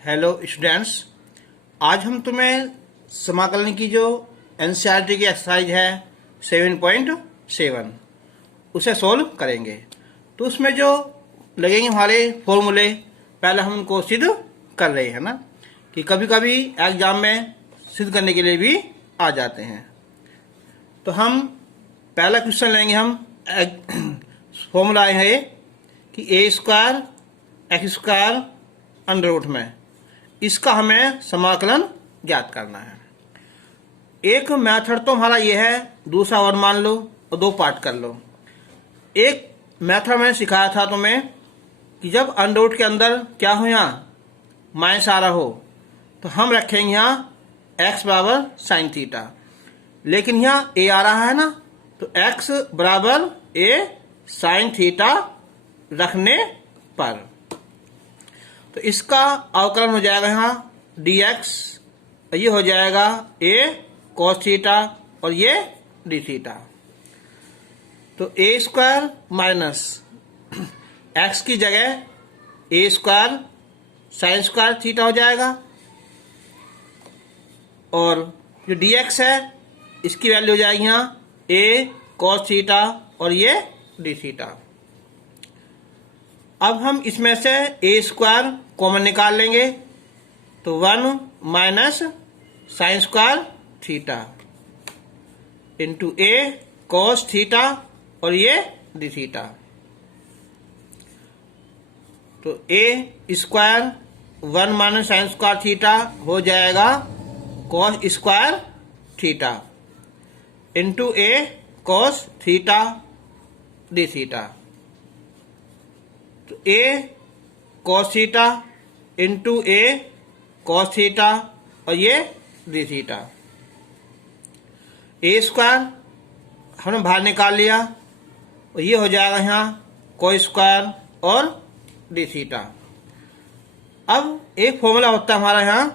Hello students, आज हम तुम्हें समाकलन की जो एनसीईआरटी की एक्सरसाइज है 7.7 उसे सोल्व करेंगे। तो उसमें जो लगेंगे हमारे फॉर्मूले, पहले हम उनको सिद्ध कर रहे हैं ना, कि कभी कभी एग्जाम में सिद्ध करने के लिए भी आ जाते हैं। तो हम पहला क्वेश्चन लेंगे। हम फॉर्मूला है कि a square x square under root में, इसका हमें समाकलन ज्ञात करना है। एक मेथड तो हमारा ये है, दूसरा और मान लो और दो पार्ट कर लो। एक मेथड मैंने सिखाया था तुम्हें कि जब अंडर रूट के अंदर क्या हो, यहाँ माइनस आ रहा हो, तो हम रखेंगे यहाँ x बराबर साइन थीटा। लेकिन यहाँ a आ रहा है ना, तो x बराबर a साइन थीटा रखने पर तो इसका अवकलन हो जाएगा यहाँ dx, ये हो जाएगा a cos थीटा और ये d थीटा। तो a स्क्वायर माइनस x की जगह a square sine square theta हो जाएगा, और जो dx है इसकी वैल्यू हो जाएगी यहाँ a cos थीटा और ये d थीटा। अब हम इसमें से a स्क्वायर कॉमन निकाल लेंगे, तो 1 minus sine square theta into a cos theta और ये d थीटा। तो a square 1 minus sine square theta हो जाएगा cos square theta into a cos theta d theta. तो a cos theta into a cos theta और ये d theta. a square हमने बाहर निकाल लिया और ये हो जाएगा यहाँ cos स्क्वायर और d थीटा। अब एक फॉर्मूला होता है हमारा यहाँ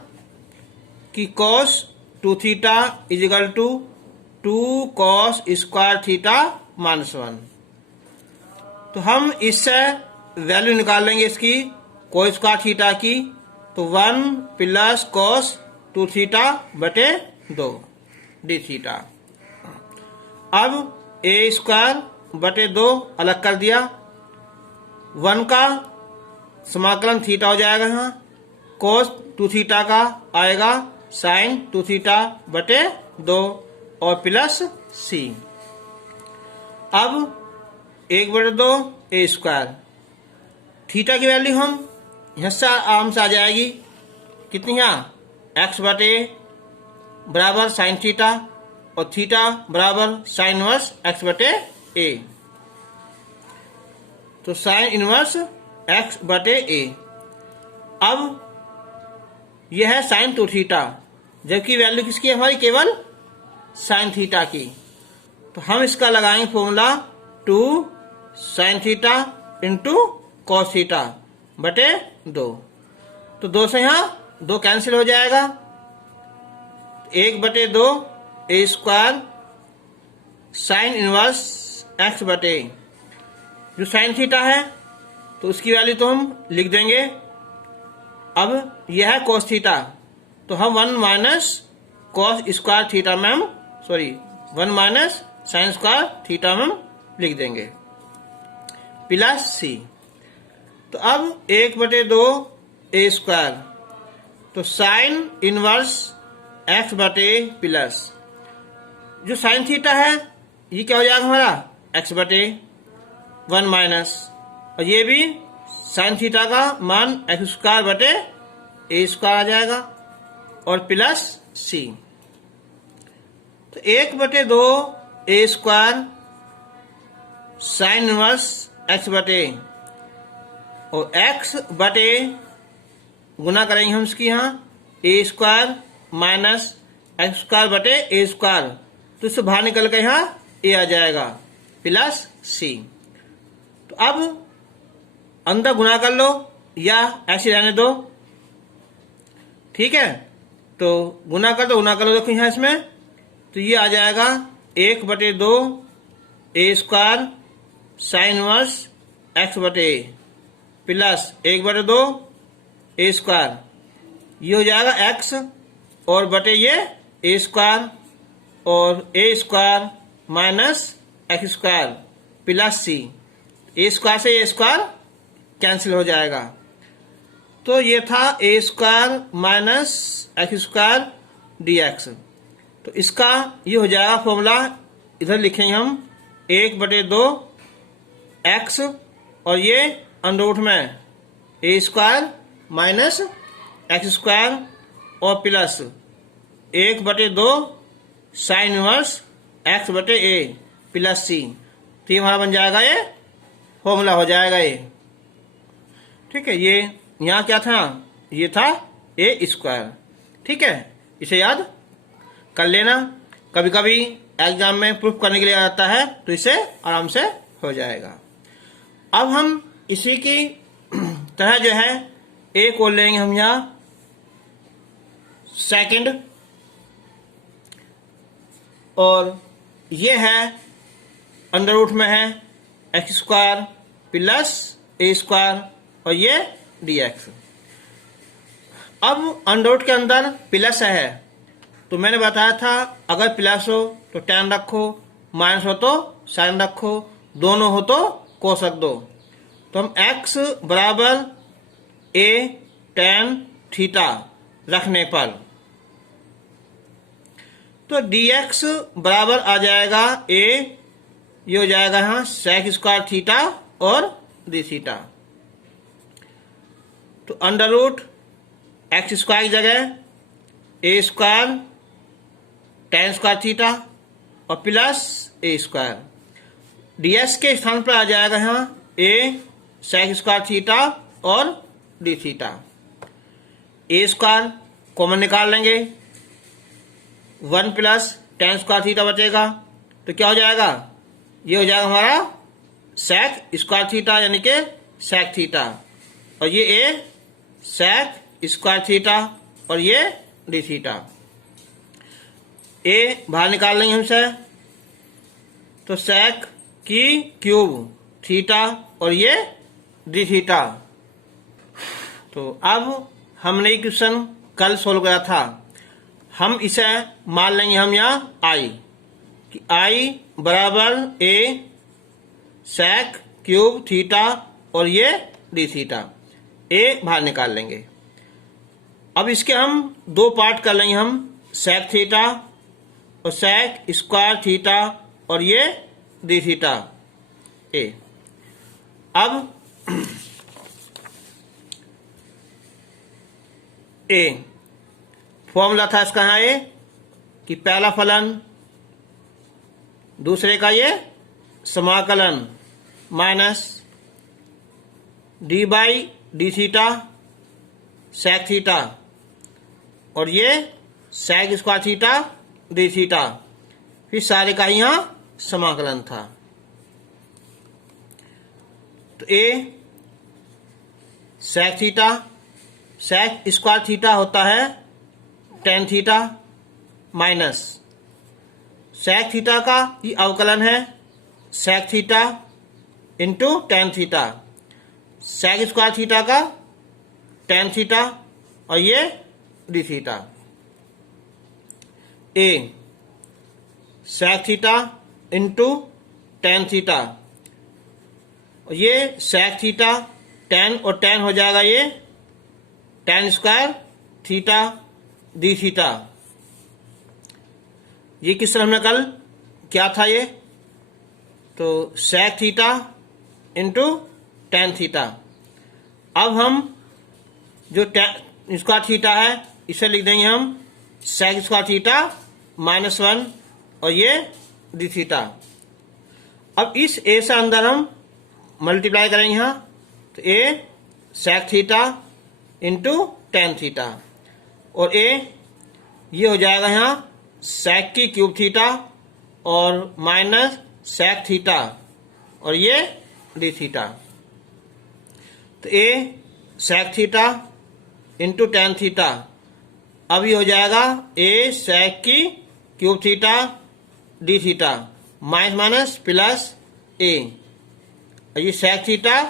कि cos 2 theta is equal to 2 cos square theta minus 1। तो हम इससे वैल्यू निकाल लेंगे इसकी cos स्क्वायर थीटा की, तो 1 प्लस cos 2 थीटा बटे 2 d थीटा। अब a स्क्वायर बटे 2 अलग कर दिया, 1 का समाकलन थीटा हो जाएगा यहाँ, cos 2 थीटा का आएगा साइन 2 थीटा बटे 2 और प्लस c। अब 1 बटे 2 a स्क्वायर, थीटा की वैल्यू हम यहाँ से आराम से आ जाएगी, कितनी यहाँ x बटे बराबर साइन थीटा और थीटा बराबर साइन इनवर्स x बटे a। तो साइन इनवर्स x बटे a। अब यह है साइन 2 थीटा, जबकि वैल्यू किसकी है हमारी, केवल साइन थीटा की। तो हम इसका लगाएंगे formula 2 sine theta into cos theta बटे 2। तो 2 से यहाँ 2 कैंसिल हो जाएगा, 1 बटे 2 a square sine inverse x बटे जो साइन थीटा है, तो उसकी वैल्यू तो हम लिख देंगे। अब यह है cos थीटा, तो हम 1 माइनस cos स्क्वायर थीटा में 1 माइनस साइन स्क्वायर थीटा में लिख देंगे प्लस c। तो अब 1 बटे 2 a स्क्वायर, तो साइन इनवर्स x बटे प्लस जो साइन थीटा है ये क्या हो जाएगा हमारा x बटे 1 माइनस, और ये भी साइन थीटा का मान x स्क्वायर बटे a स्क्वायर आ जाएगा और प्लस c। तो 1 बटे 2 a square sine inverse x बटे और x बटे गुना करेंगे हम इसकी यहाँ a square minus x square बटे a स्क्वायर, तो इससे बाहर निकल के यहाँ a आ जाएगा प्लस c। तो अब अंदर गुना कर लो या ऐसे रहने दो, ठीक है। तो गुना कर लो देखो यहाँ इसमें, तो ये आ जाएगा 1 बटे 2 a square sine inverse x बटे प्लस 1 बटे 2 a स्क्वायर ये हो जाएगा एक्स और बटे ये ए स्क्वायर और a square minus x square plus c. A square से ए स्क्वायर कैंसिल हो जाएगा। तो ये था a square minus x square d x. तो इसका ये हो जाएगा फॉर्मूला, इधर लिखेंगे हम 1/2 एक्स और ये अंडर रूट में ए स्क्वायर माइनस एक्स स्क्वायर और प्लस 1/2 साइन इनवर्स एक्स बटे ए प्लस सी। तो ये हमारा बन जाएगा, ये फॉर्मूला हो जाएगा ये। ठीक है, ये यहाँ क्या था, ये था ए स्क्वायर। ठीक है, इसे याद कर लेना। कभी कभी एग्जाम में प्रूफ करने के लिए आ जाता है तो इसे आराम से हो जाएगा। अब हम इसी की तरह जो है ए को लेंगे हम यहाँ सेकंड, और ये है अंडर रूट में है x square plus a square और ये डी एक्स। अब अंडर रूट के अंदर प्लस है तो मैंने बताया था अगर प्लस हो तो tan रखो, माइनस हो तो साइन रखो, दोनों हो तो कोस रख दो। तो हम x बराबर a tan थीटा रखने पर तो dx बराबर आ जाएगा a, ये हो जाएगा यहाँ sec स्क्वायर थीटा और d थीटा। तो अंडर रूट एक्स स्क्वायर की जगह ए स्क्वायर tan स्क्वायर थीटा और प्लस ए स्क्वायर। ds के स्थान पर आ जाएगा यहाँ a sec स्क्वायर थीटा और d थीटा। ए स्क्वायर कॉमन निकाल लेंगे, 1 प्लस tan स्क्वायर थीटा बचेगा तो क्या हो जाएगा, ये हो जाएगा हमारा sec स्क्वायर थीटा यानी कि sec थीटा और ये a sec स्क्वायर थीटा और ये d थीटा। ए बाहर निकाल लेंगे हमसे तो sec की क्यूब थीटा और ये डी थीटा। तो अब हमने ये क्वेश्चन कल सोल्व किया था, हम इसे मान लेंगे हम यहाँ आई कि आई बराबर ए sec क्यूब थीटा और ये डी थीटा। ए बाहर निकाल लेंगे। अब इसके हम दो पार्ट कर लेंगे हम sec थीटा और sec स्क्वायर थीटा और ये डी थीटा ए। अब ए फॉर्मूला था इसका यहाँ ए कि पहला फलन दूसरे का ये समाकलन minus D by D theta sec theta और ये sec square theta d theta, फिर सारे का यहाँ समाकलन था। तो a sec theta, sec square theta होता है tan theta minus sec theta का ये अवकलन है sec theta into tan theta, sec square theta का tan थीटा और ये डी थीटा। ए sec theta into tan theta और ये sec थीटा tan और tan हो जाएगा ये tan square theta d theta. ये किस तरह हमने कल क्या था ये, तो sec theta into tan theta. अब हम जो tan स्क्वायर थीटा है इसे लिख देंगे हम sec स्क्वायर थीटा -1 और ये डी थीटा। अब इस ए से अंदर हम मल्टीप्लाई करेंगे यहाँ तो a sec theta into tan theta और ए ये हो जाएगा यहाँ sec की क्यूब थीटा और माइनस sec थीटा और ये डी थीटा। तो a sec theta into tan theta, अब ये हो जाएगा ए sec की cube theta d theta minus minus plus a और ये sec थीटा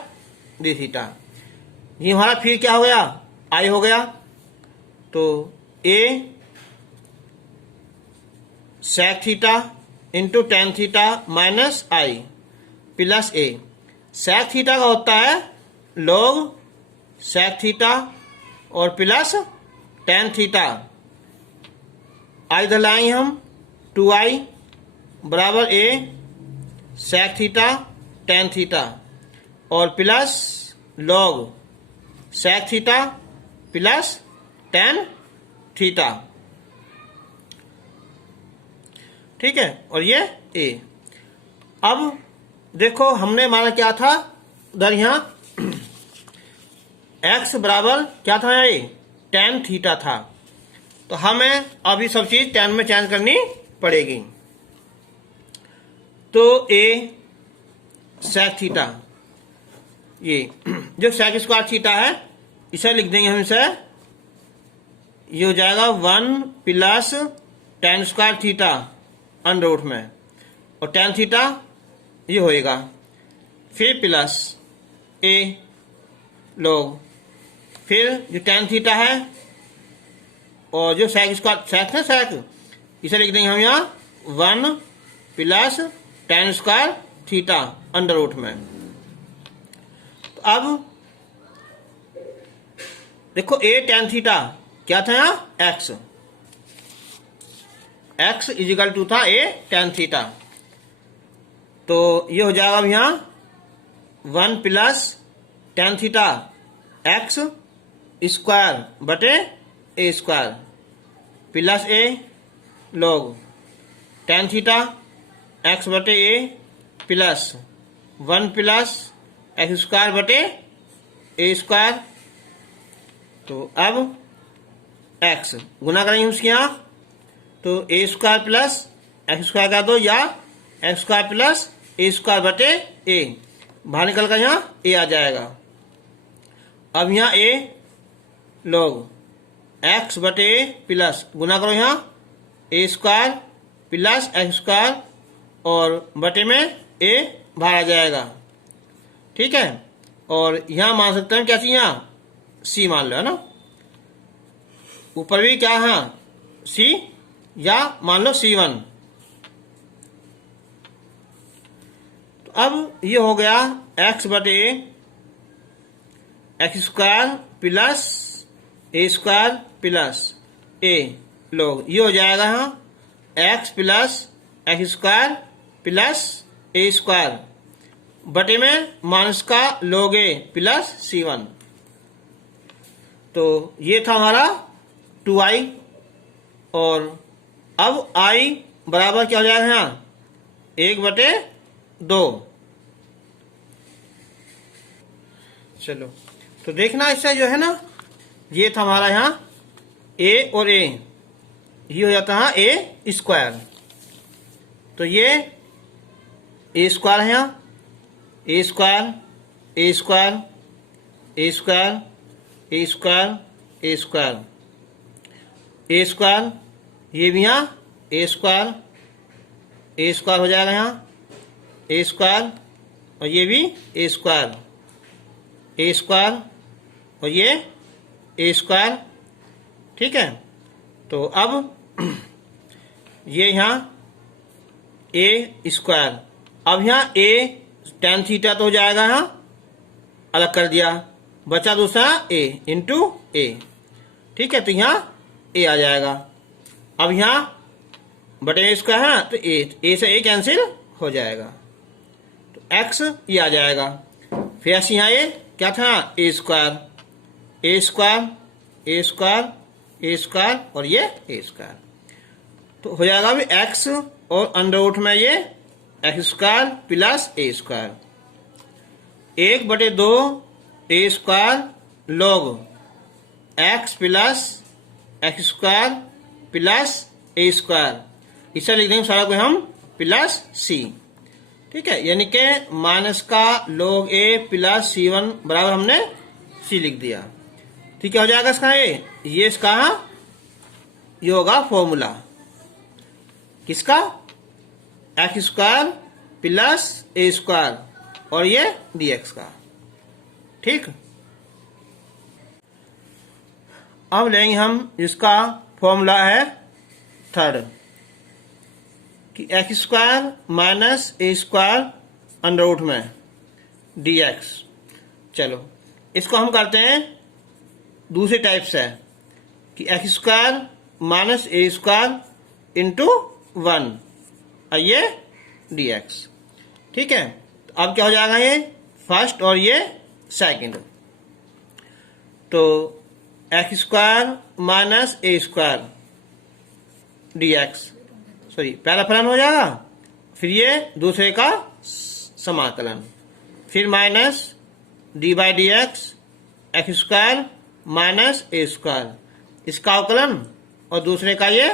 डी थीटा। ये हमारा फिर क्या हो गया, आई हो गया। तो a sec theta into tan theta minus I plus a. sec theta का होता है log sec थीटा और प्लस टेन थीटा। आई इधर लाएंगे हम 2i बराबर a sec theta tan theta और plus log sec theta plus tan theta. ठीक है, और ये ए। अब देखो हमने माना क्या था उधर, यहां x बराबर क्या था, ये टेन थीटा था। तो हमें अभी सब चीज टेन में चेंज करनी पड़ेगी। तो ए sec थीटा, ये जो sec स्क्वायर थीटा है इसे लिख देंगे हम, इसे ये हो जाएगा 1 plus tan square theta under root में, और टेन थीटा ये होएगा, फिर प्लस ए log, फिर जो टेन थीटा है और जो sec स्क्वायर sec है sec, इसे लिख देंगे हम यहाँ 1 plus tan square theta under root में। तो अब देखो ए टेन थीटा क्या था यहाँ, x इजिकल टू था ए टेन थीटा। तो ये हो जाएगा अब यहाँ 1 plus tan theta x square बटे ए square plus a log tan theta x बटे ए प्लस 1 प्लस एक्स स्क्वायर बटे ए स्क्वायर। तो अब x गुना करेंगे उसके यहाँ, तो ए स्क्वायर प्लस एक्स स्क्वायर का दो, या x square plus a square बटे ए, बाहर निकल कर यहाँ ए आ जाएगा। अब यहाँ ए log x बटे ए प्लस गुना करो यहाँ ए स्क्वायर प्लस एक्स स्क्वायर और बटे में ए बाहर आ जाएगा। ठीक है, और यहाँ मान सकते हैं क्या चाहिए, यहाँ सी मान लो, है ना। ऊपर भी क्या है सी, या मान लो C1। तो अब ये हो गया x बटे x square plus a square plus a log, ये हो जाएगा यहाँ x plus x square plus a square बटे में माइनस का log a प्लस C1। तो ये था हमारा 2i, और अब i बराबर क्या हो जाएगा यहाँ 1 बटे 2। चलो तो देखना, इससे जो है ना, ये था हमारा यहाँ a और a, ये हो जाता है ए स्क्वायर। तो ये ए स्क्वायर है यहाँ, ए स्क्वायर ए स्क्वायर ए स्क्वायर ए स्क्वायर ए स्क्वायर ए स्क्वायर, ये भी यहाँ ए स्क्वायर हो जाएगा यहाँ ए स्क्वायर, और ये भी ए स्क्वायर और ये ए स्क्वायर। ठीक है, तो अब ये यहाँ ए स्क्वायर, अब यहाँ ए टेन थीटा तो हो जाएगा, यहाँ अलग कर दिया, बचा दूसरा ए इंटू ए। ठीक है, तो यहाँ ए आ जाएगा। अब यहाँ बटे ए स्क्वायर है, तो ए से ए कैंसिल हो जाएगा, तो एक्स ये आ जाएगा। फिर ऐसे यहाँ ये क्या था, a square A square A square A square और ये ए स्क्वायर। तो हो जाएगा अभी एक्स और अंडर रूट में ये x square plus a square, 1 बटे 2 a square log x plus x square plus a square, इसे लिख देंगे सारा को हम प्लस सी। ठीक है, यानी कि माइनस का log ए प्लस C1 बराबर हमने सी लिख दिया। ठीक है, हो जाएगा इसका ये इसका ये होगा फॉर्मूला किसका, x square plus a square और ये dx का। ठीक, अब लेंगे हम, इसका फॉर्मूला है थर्ड, कि x square minus a square under root में डी एक्स। चलो इसको हम करते हैं दूसरे टाइप से, कि x square minus a square into 1 और ये डी एक्स। ठीक है, तो अब क्या हो जाएगा, ये फर्स्ट और ये सेकंड। तो x square minus a square d x, sorry पहला फलन हो जाएगा, फिर ये दूसरे का समाकलन, फिर minus D by D x x square minus a square, इसका अवकलन और दूसरे का ये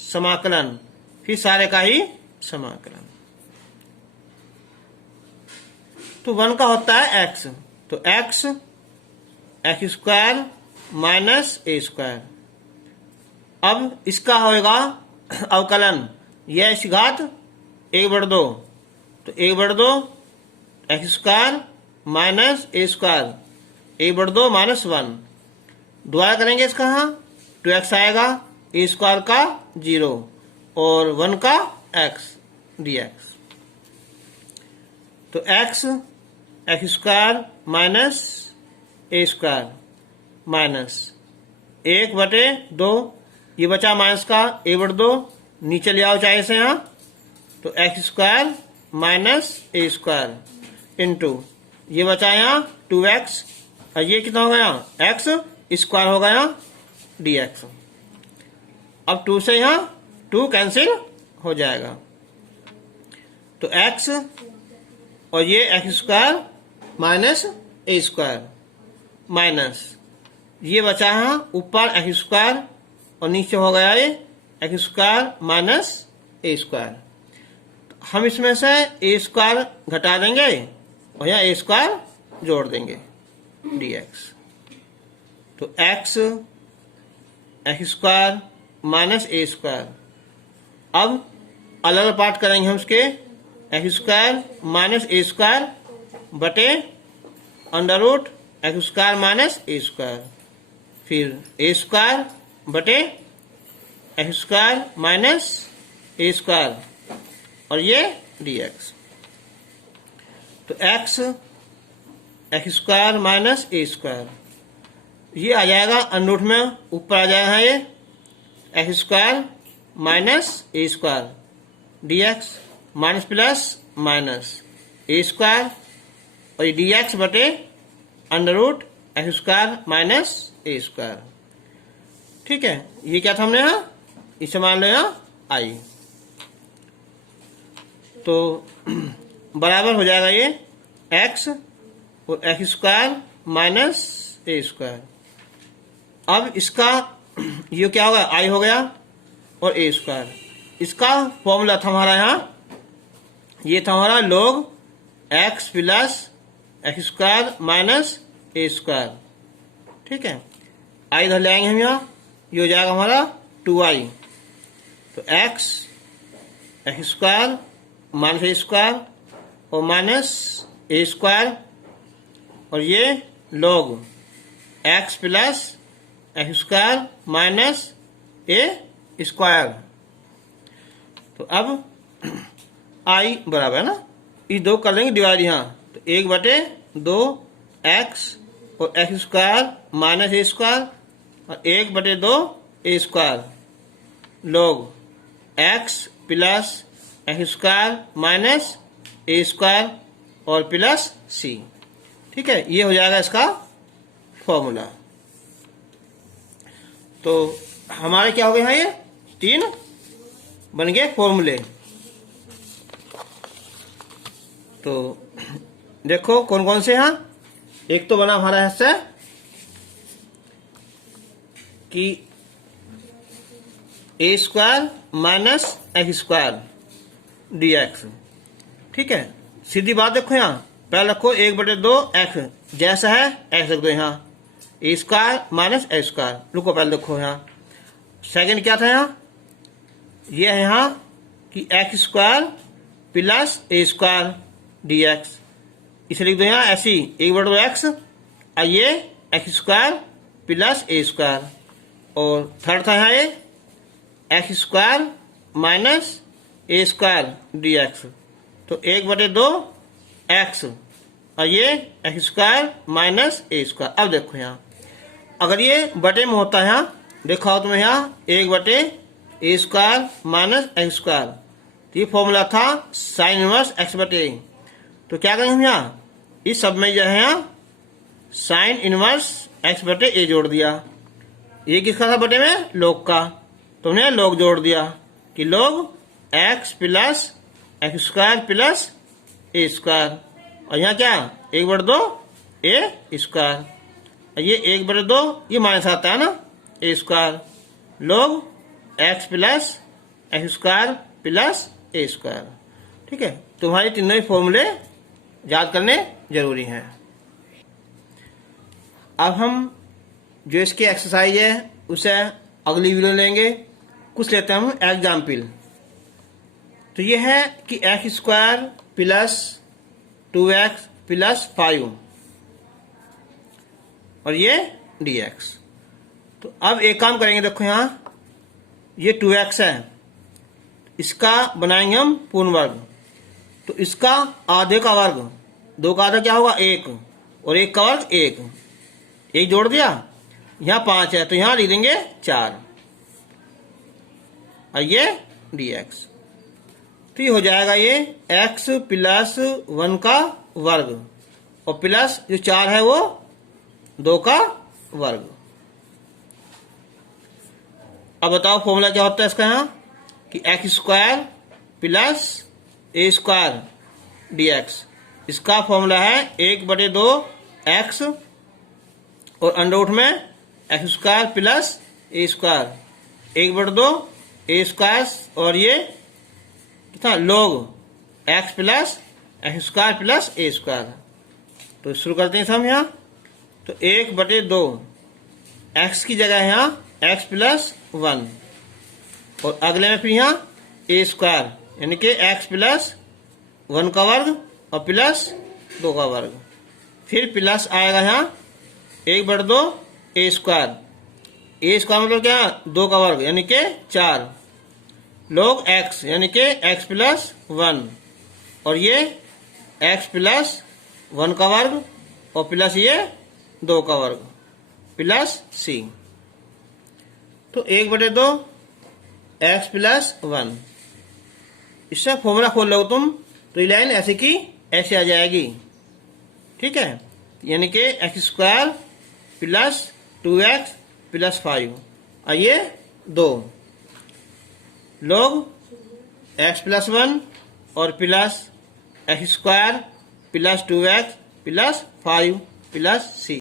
समाकलन, फिर सारे का ही समाकलन। तो 1 का होता है एक्स, तो x x square minus a square. अब इसका होगा अवकलन, यह इस घात 1/2, तो 1/2 x square minus a square, 1/2 minus 1, दोबारा करेंगे इसका, हाँ 2x आएगा, ए स्क्वायर का 0 और 1 का x dx। तो x x square minus a square minus 1/2, ये बचा माइनस का 1/2, नीचे ले आओ चाहे से यहाँ, तो x square minus a square into ये बचा यहाँ 2x, और ये कितना हो गया, एक्स स्क्वायर हो गया dx। अब 2 से यहाँ 2 कैंसिल हो जाएगा, तो x और ये x square minus a square minus ये बचा है ऊपर एक्स स्क्वायर और नीचे हो गया ये x square minus a square. हम इसमें से ए स्क्वायर घटा देंगे और यहाँ ए स्क्वायर जोड़ देंगे dx। तो x x square minus a square, अब अलग अलग पार्ट करेंगे हम उसके, x square minus a square बटे under root x square minus a square, फिर ए स्क्वायर बटे x square minus a square और ये dx। तो x x square minus a square, ये आ जाएगा अंडर रूट में, ऊपर आ जाएगा ये x square minus a square dx, minus plus minus a square और ये dx बटे under root x square minus a square. ठीक है, ये क्या था हमने यहाँ, इसे मान लो यहाँ आई, तो बराबर हो जाएगा ये x और x square minus a square. अब इसका ये क्या होगा, आई हो गया और ए स्क्वायर, इसका फॉर्मूला था हमारा यहाँ, ये था हमारा log x plus x square minus a square. ठीक है, आई इधर ले आएंगे हम यहाँ, ये हो जाएगा हमारा 2i, तो x x square minus a square और माइनस ए स्क्वायर और ये log x plus x square minus a square. तो अब i बराबर है ना, ये दो कर लेंगे डिवाइड यहाँ, तो 1/2 x और x square minus a square और 1/2 a square log x plus x square minus a square और प्लस c। ठीक है, ये हो जाएगा इसका फॉर्मूला। तो हमारे क्या हो गए हैं, ये 3 बन गए फॉर्मूले। तो देखो कौन कौन से हैं, एक तो बना हमारा ऐसे कि a square minus x square dx। ठीक है, सीधी बात देखो, यहाँ पहले रखो 1/2 x जैसा है x रख दो, यहाँ ए स्क्वायर माइनस एक्स स्क्वायर, रुको पहले देखो यहाँ सेकंड क्या था, यहाँ ये है यहाँ कि x square plus a square dx, इसे लिख दो यहाँ ऐसी 1/2 x और ये x square plus a square, और थर्ड था यहाँ ये x square minus a square d x, तो 1/2 एक्स और ये x square minus a square. अब देखो यहाँ अगर ये बटे में होता है, यहाँ देखा हो तुम्हें यहाँ 1/a square minus x square, तो ये फॉर्मूला था साइन इनवर्स x/a। तो क्या करेंगे हम यहाँ इस सब में जो है यहाँ साइन इनवर्स x/a जोड़ दिया। ये किसका था बटे में? लॉग का, तो हमने लॉग जोड़ दिया कि log x plus x square plus a square, और यहाँ क्या 1/2 a स्क्वायर, ये 1/2 ये माइनस आता है ना a square, log x plus x square plus a square. ठीक है, तुम्हारे तीनों ही फॉर्मूले याद करने जरूरी हैं। अब हम जो इसके एक्सरसाइज है उसे अगली वीडियो लेंगे। कुछ लेते हैं हम एग्जाम्पल। तो ये है कि x square plus 2x plus 5 और ये dx। तो अब एक काम करेंगे, देखो यहाँ ये 2x है, इसका बनाएंगे हम पूर्ण वर्ग, तो इसका आधे का वर्ग, 2 का आधा क्या होगा 1 और 1 का वर्ग 1 जोड़ दिया, यहाँ 5 है तो यहाँ लिख देंगे 4 और ये dx। तो ये हो जाएगा ये x प्लस 1 का वर्ग और प्लस जो 4 है वो 2 का वर्ग। अब बताओ फॉर्मूला क्या होता है इसका यहाँ कि x square plus a square dx, इसका फॉर्मूला है 1/2 x और अंडर में x square plus a square, 1/2 a square और ये कितना log x plus x square plus a square. तो शुरू करते हैं हम यहाँ, तो 1/2 x की जगह यहाँ x प्लस 1 और अगले में फिर यहाँ ए स्क्वायर यानी कि x प्लस 1 का वर्ग और प्लस 2 का वर्ग, फिर प्लस आएगा यहाँ 1/2 ए स्क्वायर, ए स्क्वायर मतलब क्या 2 का वर्ग यानी कि 4 log x यानी कि x प्लस 1 और ये x प्लस 1 का वर्ग और प्लस ये 2 का वर्ग प्लस c। तो 1/2 x प्लस 1, इससे फॉर्मूला खोल लो तुम तो ये लाइन ऐसे की ऐसे आ जाएगी। ठीक है, यानी कि x square plus 2x plus 5 और ये 2 log x प्लस 1 और plus x square plus 2x plus 5 plus c।